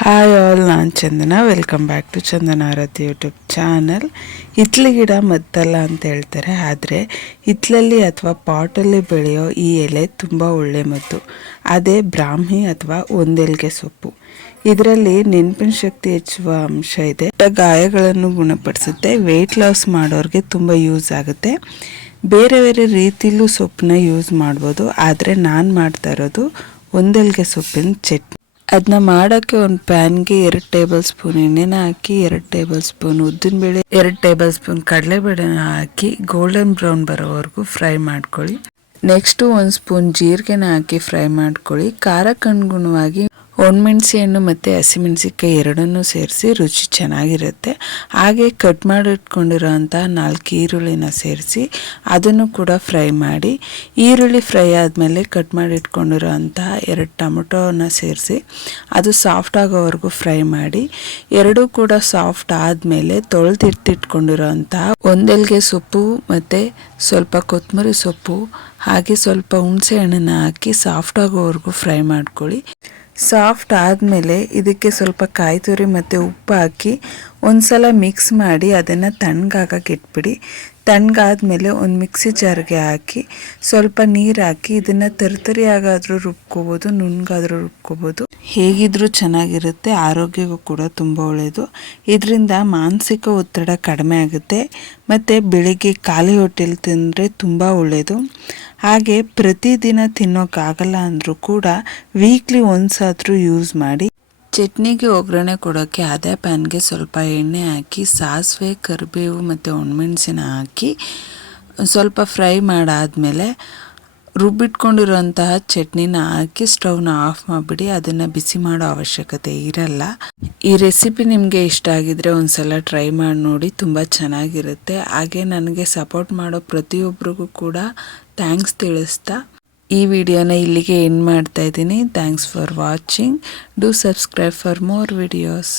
Hi all ನಾನು Chandana. Welcome back to Chandana Aarati YouTube channel ಹಿತ್ಲಿ ಗಿಡ ಮದ್ದಲ್ಲ ಅಂತ ಹೇಳ್ತಾರೆ, ಆದರೆ ಹಿತ್ಲಲ್ಲಿ ಅಥವಾ ಪಾಟಲ್ಲಿ ಬೆಳೆಯೋ ಈ ಎಲೆ ತುಂಬ ಒಳ್ಳೆ ಮದ್ದು. ಅದೇ ಬ್ರಾಹ್ಮಿ ಅಥವಾ ಒಂದೆಲ್ಗೆ ಸೊಪ್ಪು. ಇದರಲ್ಲಿ ನೆನಪಿನ ಶಕ್ತಿ ಹೆಚ್ಚುವ ಅಂಶ ಇದೆ. ಗಾಯಗಳನ್ನು ಗುಣಪಡಿಸುತ್ತೆ ವೆಯ್ಟ್ ಲಾಸ್ ಮಾಡೋರಿಗೆ ತುಂಬ ಯೂಸ್ ಆಗುತ್ತೆ. ಬೇರೆ ಬೇರೆ ರೀತಿಲೂ ಸೊಪ್ಪನ್ನ ಯೂಸ್ ಮಾಡ್ಬೋದು, ಆದರೆ ನಾನು ಮಾಡ್ತಾ ಇರೋದು ಒಂದೆಲ್ಗೆ ಸೊಪ್ಪಿನ ಚಟ್ನಿ. ಅದನ್ನ ಮಾಡೋಕ್ಕೆ ಒಂದು ಪ್ಯಾನ್ಗೆ ಎರಡು ಟೇಬಲ್ ಸ್ಪೂನ್ ಎಣ್ಣೆನ ಹಾಕಿ, ಎರಡು ಟೇಬಲ್ ಸ್ಪೂನ್ ಉದ್ದಿನಬೇಳೆ ಎರಡು ಟೇಬಲ್ ಸ್ಪೂನ್ ಕಡಲೆಬೇಳೆನ ಹಾಕಿ ಗೋಲ್ಡನ್ ಬ್ರೌನ್ ಬರೋವರೆಗೂ ಫ್ರೈ ಮಾಡ್ಕೊಳ್ಳಿ. ನೆಕ್ಸ್ಟು ಒಂದು ಸ್ಪೂನ್ ಜೀರಿಗೆನ ಹಾಕಿ ಫ್ರೈ ಮಾಡ್ಕೊಳ್ಳಿ. ಖಾರಕ್ಕೆ ಅನುಗುಣವಾಗಿ ಒಣಮೆಣಸಿ ಹಣ್ಣು ಮತ್ತು ಹಸಿಮೆಣಸಿಕಾಯಿ ಎರಡನ್ನೂ ಸೇರಿಸಿ ರುಚಿ ಚೆನ್ನಾಗಿರುತ್ತೆ. ಹಾಗೆ ಕಟ್ ಮಾಡಿಟ್ಕೊಂಡಿರೋಂಥ ನಾಲ್ಕು ಈರುಳ್ಳಿನ ಸೇರಿಸಿ ಅದನ್ನು ಕೂಡ ಫ್ರೈ ಮಾಡಿ, ಈರುಳ್ಳಿ ಫ್ರೈ ಆದಮೇಲೆ ಕಟ್ ಮಾಡಿಟ್ಕೊಂಡಿರೋ ಅಂತಹ ಎರಡು ಟೊಮೊಟೊನ ಸೇರಿಸಿ ಅದು ಸಾಫ್ಟ್ ಆಗೋವರೆಗೂ ಫ್ರೈ ಮಾಡಿ, ಎರಡೂ ಕೂಡ ಸಾಫ್ಟ್ ಆದಮೇಲೆ ತೊಳೆದಿಟ್ಟಿಟ್ಕೊಂಡಿರೋ ಅಂತಹ ಒಂದೆಲ್ಗೆ ಸೊಪ್ಪು ಮತ್ತು ಸ್ವಲ್ಪ ಕೊತ್ತಂಬರಿ ಸೊಪ್ಪು ಹಾಗೆ ಸ್ವಲ್ಪ ಹುಣಸೆ ಹಣ್ಣನ್ನು ಹಾಕಿ ಸಾಫ್ಟ್ ಆಗೋವರೆಗೂ ಫ್ರೈ ಮಾಡ್ಕೊಳ್ಳಿ. ಸಾಫ್ಟ್ ಆದಮೇಲೆ ಇದಕ್ಕೆ ಸ್ವಲ್ಪ ಕಾಯಿ ತುರಿ ಮತ್ತು ಉಪ್ಪು ಹಾಕಿ ಒಂದ್ಸಲ ಮಿಕ್ಸ್ ಮಾಡಿ ಅದನ್ನು ತಣ್ಣಗಾಗಕ್ಕೆ ಇಟ್ಬಿಡಿ. ತಣ್ಣಗಾದ್ಮೇಲೆ ಒಂದು ಮಿಕ್ಸಿ ಜಾರ್ಗೆ ಹಾಕಿ ಸ್ವಲ್ಪ ನೀರು ಹಾಕಿ ಇದನ್ನು ತರಿತರಿಯಾಗಾದರೂ ರುಬ್ಕೋಬೋದು, ನುಣ್ಣಗಾದರೂ ರುಬ್ಕೋಬೋದು. ಹೇಗಿದ್ರೂ ಚೆನ್ನಾಗಿರುತ್ತೆ, ಆರೋಗ್ಯಕ್ಕೂ ಕೂಡ ತುಂಬ ಒಳ್ಳೆಯದು ಇದರಿಂದ ಮಾನಸಿಕ ಒತ್ತಡ ಕಡಿಮೆ ಆಗುತ್ತೆ, ಮತ್ತು ಬೆಳಿಗ್ಗೆ ಖಾಲಿ ಹೊಟ್ಟೆಲಿ ತಿಂದರೆ ತುಂಬ ಒಳ್ಳೆಯದು ಹಾಗೆ ಪ್ರತಿದಿನ ತಿನ್ನೋಕ್ಕಾಗಲ್ಲ ಅಂದರೂ ಕೂಡ ವೀಕ್ಲಿ ಒಂದ್ಸಾದ್ರೂ ಯೂಸ್ ಮಾಡಿ. ಚಟ್ನಿಗೆ ಒಗ್ಗರಣೆ ಕೊಡೋಕ್ಕೆ ಅದೇ ಪ್ಯಾನ್ಗೆ ಸ್ವಲ್ಪ ಎಣ್ಣೆ ಹಾಕಿ, ಸಾಸಿವೆ, ಕರಿಬೇವು ಮತ್ತು ಒಣಮೆಣಸಿನ ಹಾಕಿ, ಸ್ವಲ್ಪ ಫ್ರೈ ಮಾಡಾದಮೇಲೆ ರುಬ್ಬಿಟ್ಕೊಂಡಿರೋಂತಹ ಚಟ್ನಿನ ಹಾಕಿ ಸ್ಟವ್ನ ಆಫ್ ಮಾಡಿಬಿಡಿ, ಅದನ್ನು ಬಿಸಿ ಮಾಡೋ ಅವಶ್ಯಕತೆ ಇರಲ್ಲ. ಈ ರೆಸಿಪಿ ನಿಮಗೆ ಇಷ್ಟ ಆಗಿದ್ರೆ ಒಂದ್ಸಲ ಟ್ರೈ ಮಾಡಿ ನೋಡಿ, ತುಂಬ ಚೆನ್ನಾಗಿರುತ್ತೆ. ಹಾಗೆ ನನಗೆ ಸಪೋರ್ಟ್ ಮಾಡೋ ಪ್ರತಿಯೊಬ್ಬರಿಗೂ ಕೂಡ ಥ್ಯಾಂಕ್ಸ್ ತಿಳಿಸ್ತಾ, ಈ ವಿಡಿಯೋನ ಇಲ್ಲಿಗೆ ಎಂಡ್ ಮಾಡ್ತಾ ಇದ್ದೀನಿ. Thanks for watching. Do subscribe for more videos.